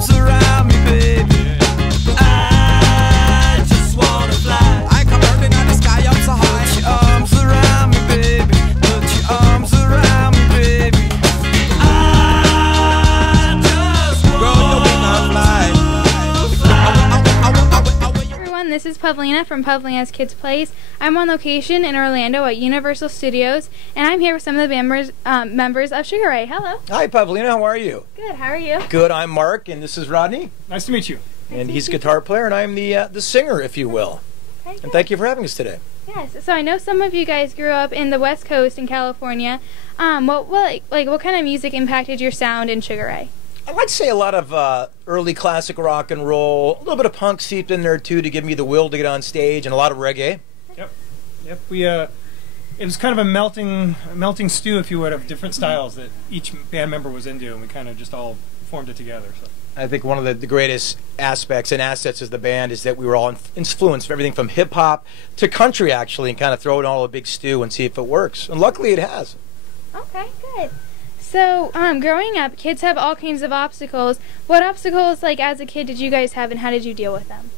arms around me, baby. I just wanna fly. I come burning out the sky up so high. Put your arms around me, baby. Put your arms around me, baby. I just wanna fly. Everyone, this is Pavlina from Pavlina's Kids Plays. I'm on location in Orlando at Universal Studios, and I'm here with some of the members of Sugar Ray. Hello. Hi, Pavlina. How are you? Good. How are you? Good. I'm Mark, and this is Rodney. Nice to meet you. And he's a guitar player, and I'm the singer, if you will. Okay, and thank you for having us today. Yes. So I know some of you guys grew up in the West Coast in California. What kind of music impacted your sound in Sugar Ray? I'd like to say a lot of early classic rock and roll, a little bit of punk seeped in there too to give me the will to get on stage, and a lot of reggae. Yep. It was kind of a melting stew, if you would, of different styles that each band member was into, and we kind of just all formed it together. So. I think one of the greatest aspects and assets of the band is that we were all influenced from everything from hip-hop to country, actually, and kind of throw it all in a big stew and see if it works. And luckily it has. Okay, good. So, growing up, kids have all kinds of obstacles. What obstacles, as a kid, did you guys have, and how did you deal with them?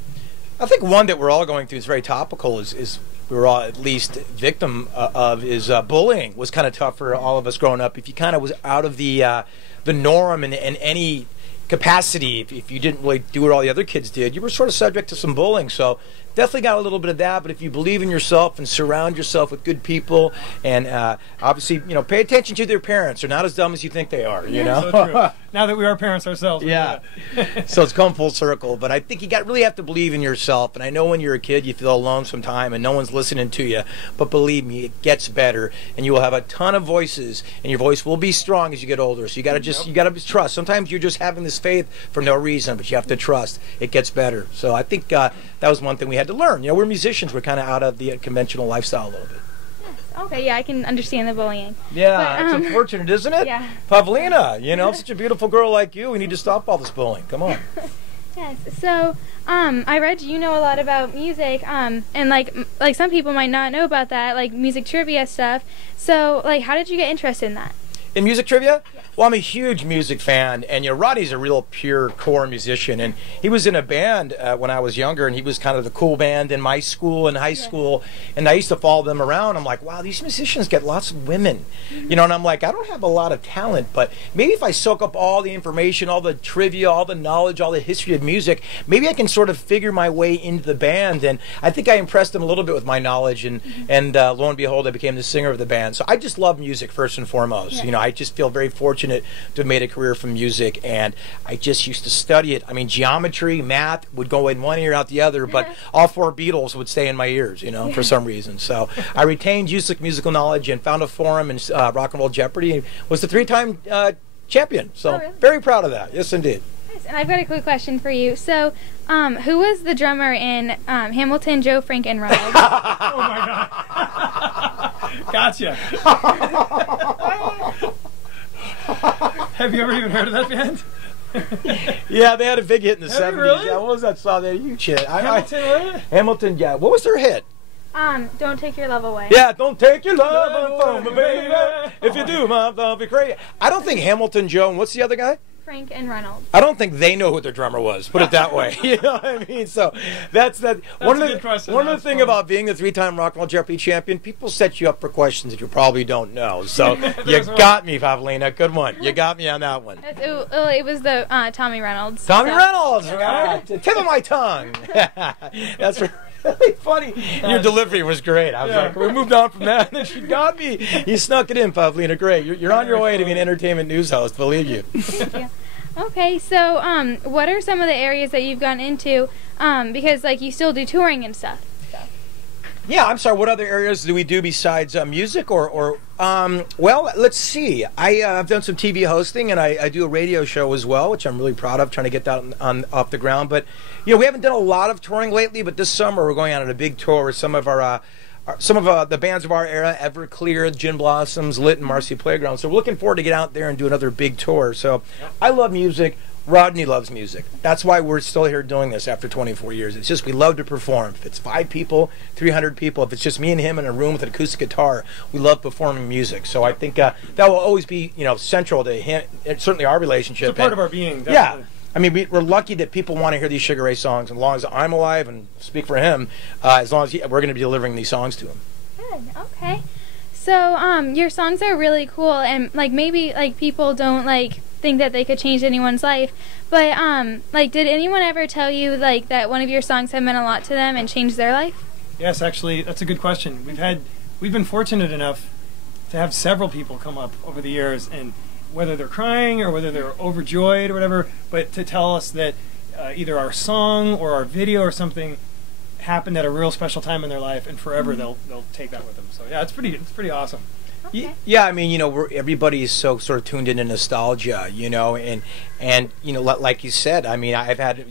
I think one that we're all going through is very topical, is we were all at least victim of, is bullying was kind of tough for all of us growing up. If you kind of was out of the norm in any capacity, if you didn't really do what all the other kids did, you were sort of subject to some bullying. So definitely got a little bit of that, but if you believe in yourself and surround yourself with good people, and obviously, pay attention to their parents. They're not as dumb as you think they are, you know? So true. Now that we are parents ourselves. Yeah. So it's come full circle, but I think you really have to believe in yourself, and I know when you're a kid you feel alone sometimes and no one's listening to you, but believe me, it gets better, and you will have a ton of voices, and your voice will be strong as you get older, so you got to you got to trust. Sometimes you're just having this faith for no reason, but you have to trust. It gets better. So I think that was one thing we had to learn. We're musicians. We're kind of out of the conventional lifestyle a little bit. Yes. Okay, yeah, I can understand the bullying. Yeah, it's unfortunate, isn't it? Yeah. Pavlina, such a beautiful girl like you. We need to stop all this bullying. Come on. Yes. So, I read you know a lot about music, and like some people might not know about that, like music trivia stuff. So, how did you get interested in that? In music trivia? Yes. Well, I'm a huge music fan, and Rodney's a real pure core musician, and he was in a band when I was younger, and he was kind of the cool band in my school and high school, and I used to follow them around. I'm like, wow, these musicians get lots of women, and I'm like, I don't have a lot of talent, but maybe if I soak up all the information, all the trivia, all the knowledge, all the history of music, maybe I can sort of figure my way into the band, and I think I impressed them a little bit with my knowledge, and lo and behold, I became the singer of the band. So I just love music first and foremost. Yeah. I just feel very fortunate to have made a career from music, and I just used to study it. I mean, geometry, math would go in one ear out the other, but all four Beatles would stay in my ears, for some reason. So I retained musical knowledge and found a forum in Rock and Roll Jeopardy, and was the 3-time champion. So really? Very proud of that. Yes, indeed. Nice. And I've got a quick question for you. So, who was the drummer in Hamilton, Joe, Frank, and Ronald? Oh my God! Gotcha. Have you ever even heard of that band? Yeah, they had a big hit in the 70s. Really? Yeah, what was that song? They had a huge hit. Hamilton, yeah. What was their hit? Don't Take Your Love Away. Yeah, don't take your love from me, baby. If you do, I'll be crazy. I don't think Hamilton, Joe, and what's the other guy? Frank and Ronald. I don't think they know who their drummer was. Put it that way. You know what I mean? So that's one of the thing about being the 3-time Rock and Roll Jeopardy champion. People set you up for questions that you probably don't know. So you got me, Pavlina. Good one. You got me on that one. It was the Tommy Reynolds. Tommy Reynolds. Right. Tip of my tongue. That's really funny. Your delivery was great. I was like, we moved on from that, and then she got me. You snuck it in, Pavlina. Great. You're on your way to be an entertainment news host. Believe you. Thank you. Okay, so what are some of the areas that you've gone into? Because you still do touring and stuff. Yeah, I'm sorry. What other areas do we do besides music? Well, let's see. I've done some TV hosting, and I do a radio show as well, which I'm really proud of, trying to get that off the ground. But we haven't done a lot of touring lately. But this summer we're going out on a big tour with some of the bands of our era: Everclear, Gin Blossoms, Lit, and Marcy Playground. So we're looking forward to get out there and do another big tour. So I love music. Rodney loves music. That's why we're still here doing this after 24 years. It's just we love to perform. If it's 5 people, 300 people, if it's just me and him in a room with an acoustic guitar, we love performing music. So I think that will always be central to him, certainly our relationship. It's a part of our being. Definitely. Yeah. I mean, we're lucky that people want to hear these Sugar Ray songs. As long as I'm alive and speak for him, as long as we're going to be delivering these songs to him. Good. Okay. So, your songs are really cool, and like maybe like people don't like think that they could change anyone's life, but like, did anyone ever tell you like that one of your songs had meant a lot to them and changed their life? Yes, actually, that's a good question. We've been fortunate enough to have several people come up over the years, and whether they're crying or whether they're overjoyed or whatever, but to tell us that either our song or our video or something happened at a real special time in their life, and forever they'll take that with them. So yeah, it's pretty awesome. Okay. Yeah, I mean, you know, everybody is so sort of tuned into nostalgia, you know, and you know, like you said, I mean, I've had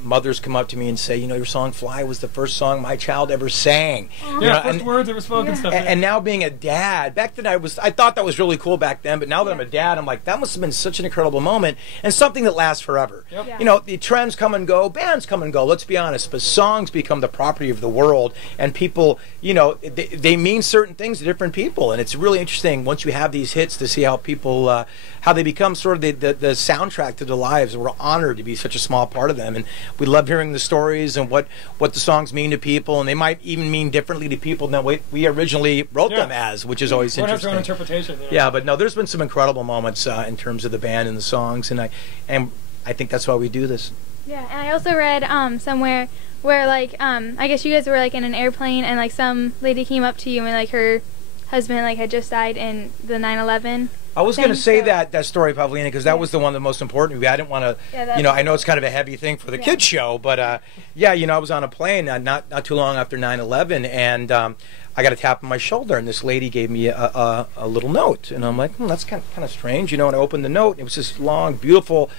mothers come up to me and say, you know, your song "Fly" was the first song my child ever sang. Yeah, you know, first words ever spoken, stuff. And now being a dad, back then I thought that was really cool back then, but now that I'm a dad, I'm like, that must have been such an incredible moment and something that lasts forever. Yep. Yeah. You know, the trends come and go, bands come and go, let's be honest, but songs become the property of the world, and people, you know, they mean certain things to different people, and it's really interesting once you have these hits to see how people, how they become sort of the soundtrack to their lives, and we're honored to be such a small part of them, and we love hearing the stories and what the songs mean to people, and they might even mean differently to people than we originally wrote them as, which is always Everyone has interesting. their own interpretation. You know? Yeah, but no, there's been some incredible moments in terms of the band and the songs, and I think that's why we do this. Yeah, and I also read somewhere where like I guess you guys were like in an airplane, and like some lady came up to you and like her husband like had just died in the 9/11. I was going to say so. that story, Pavlina, because that was the one that most important to me. I didn't want to, you know, I know it's kind of a heavy thing for the kids show, but yeah, you know, I was on a plane not too long after 9/11, and I got a tap on my shoulder, and this lady gave me a little note, and I'm like, that's kind of strange, you know. And I opened the note, and it was this long, beautiful,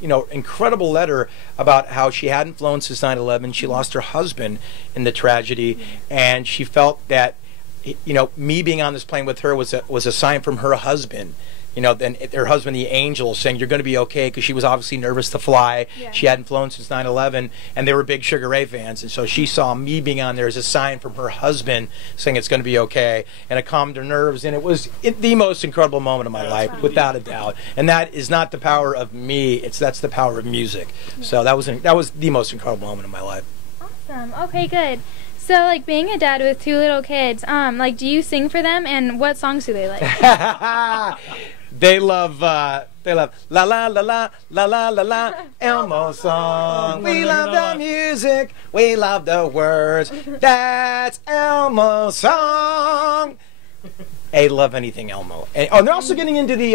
you know, incredible letter about how she hadn't flown since 9/11. She lost her husband in the tragedy, and she felt that, you know, me being on this plane with her was a sign from her husband. You know, then her husband, the angel, saying you're going to be okay, because she was obviously nervous to fly. Yeah. She hadn't flown since 9/11, and they were big Sugar Ray fans, and so she saw me being on there as a sign from her husband saying it's going to be okay, and it calmed her nerves, and it was the most incredible moment of my life, without a doubt. And that is not the power of me; that's the power of music. Yeah. So that was the most incredible moment of my life. Awesome. Okay, good. So, like, being a dad with 2 little kids, like, do you sing for them, and what songs do they like? They love la la la la la la la la la Elmo song. We love the music, we love the words. That's Elmo song. They love anything Elmo. And they're also getting into the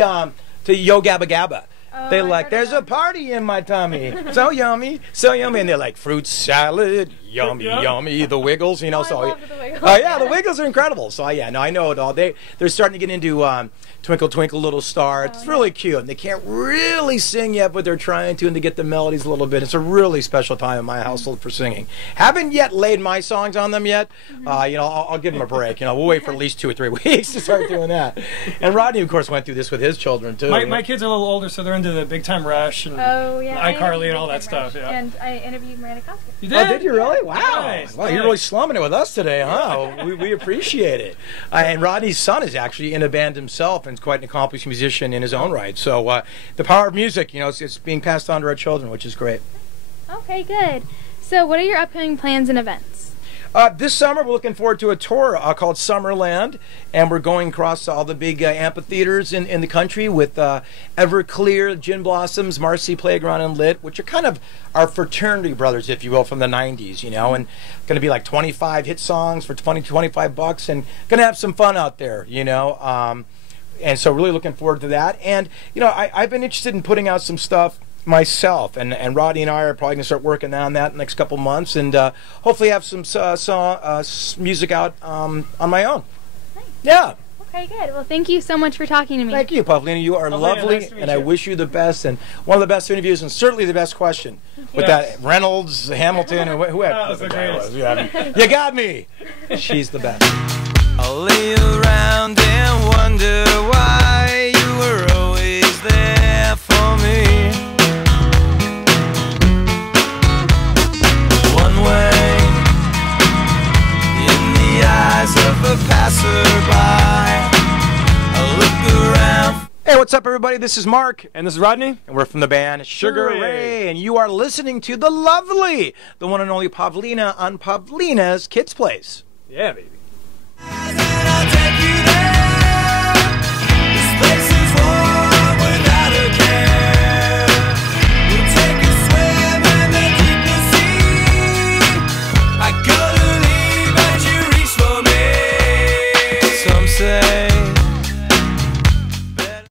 to Yo Gabba Gabba. They're like, there's a party in my tummy. So yummy, so yummy. And they're like, fruit salad, yummy, yummy. The Wiggles, you know. I love the Wiggles. Oh, yeah, the Wiggles are incredible. So, yeah, no, I know it all. They're starting to get into Twinkle, Twinkle, Little Star. It's really cute. And they can't really sing yet, but they're trying to, and to get the melodies a little bit. It's a really special time in my household for singing. Haven't yet laid my songs on them yet. You know, I'll give them a break. You know, we'll wait for at least 2 or 3 weeks to start doing that. And Rodney, of course, went through this with his children, too. My kids are a little older, so they're into the Big Time Rush and iCarly and all that stuff. Yeah. And I interviewed Miranda Cosgrove. You did? Oh, did you really? Wow. Nice, Wow, you're really slumming it with us today, huh? we appreciate it. And Rodney's son is actually in a band himself and is quite an accomplished musician in his own right. So the power of music, you know, it's being passed on to our children, which is great. Okay, good. So what are your upcoming plans and events? This summer, we're looking forward to a tour called Summerland, and we're going across all the big amphitheaters in the country with Everclear, Gin Blossoms, Marcy Playground, and Lit, which are kind of our fraternity brothers, if you will, from the 90s, you know, and going to be like 25 hit songs for $20-25, and going to have some fun out there, you know. And so really looking forward to that. And, you know, I've been interested in putting out some stuff myself, and Rodney and I are probably going to start working on that in the next couple months, and hopefully have some music out on my own. Nice. Yeah. Okay, good. Well, thank you so much for talking to me. Thank you, Pavlina. You are lovely, nice to meet and I you. wish you the best, and one of the best interviews, and certainly the best question with that Reynolds, Hamilton, and whoever. That was the greatest. You got me. She's the best. I'll lay around and wonder why you were always there for me. One way in the eyes of a passerby, I look around. Hey, what's What's up, everybody? This is Mark. And this is Rodney. And we're from the band Sugar Ray. And you are listening to the lovely, the one and only Pavlina on Pavlina's Kids Place. Yeah, baby. And I'll take you there. This place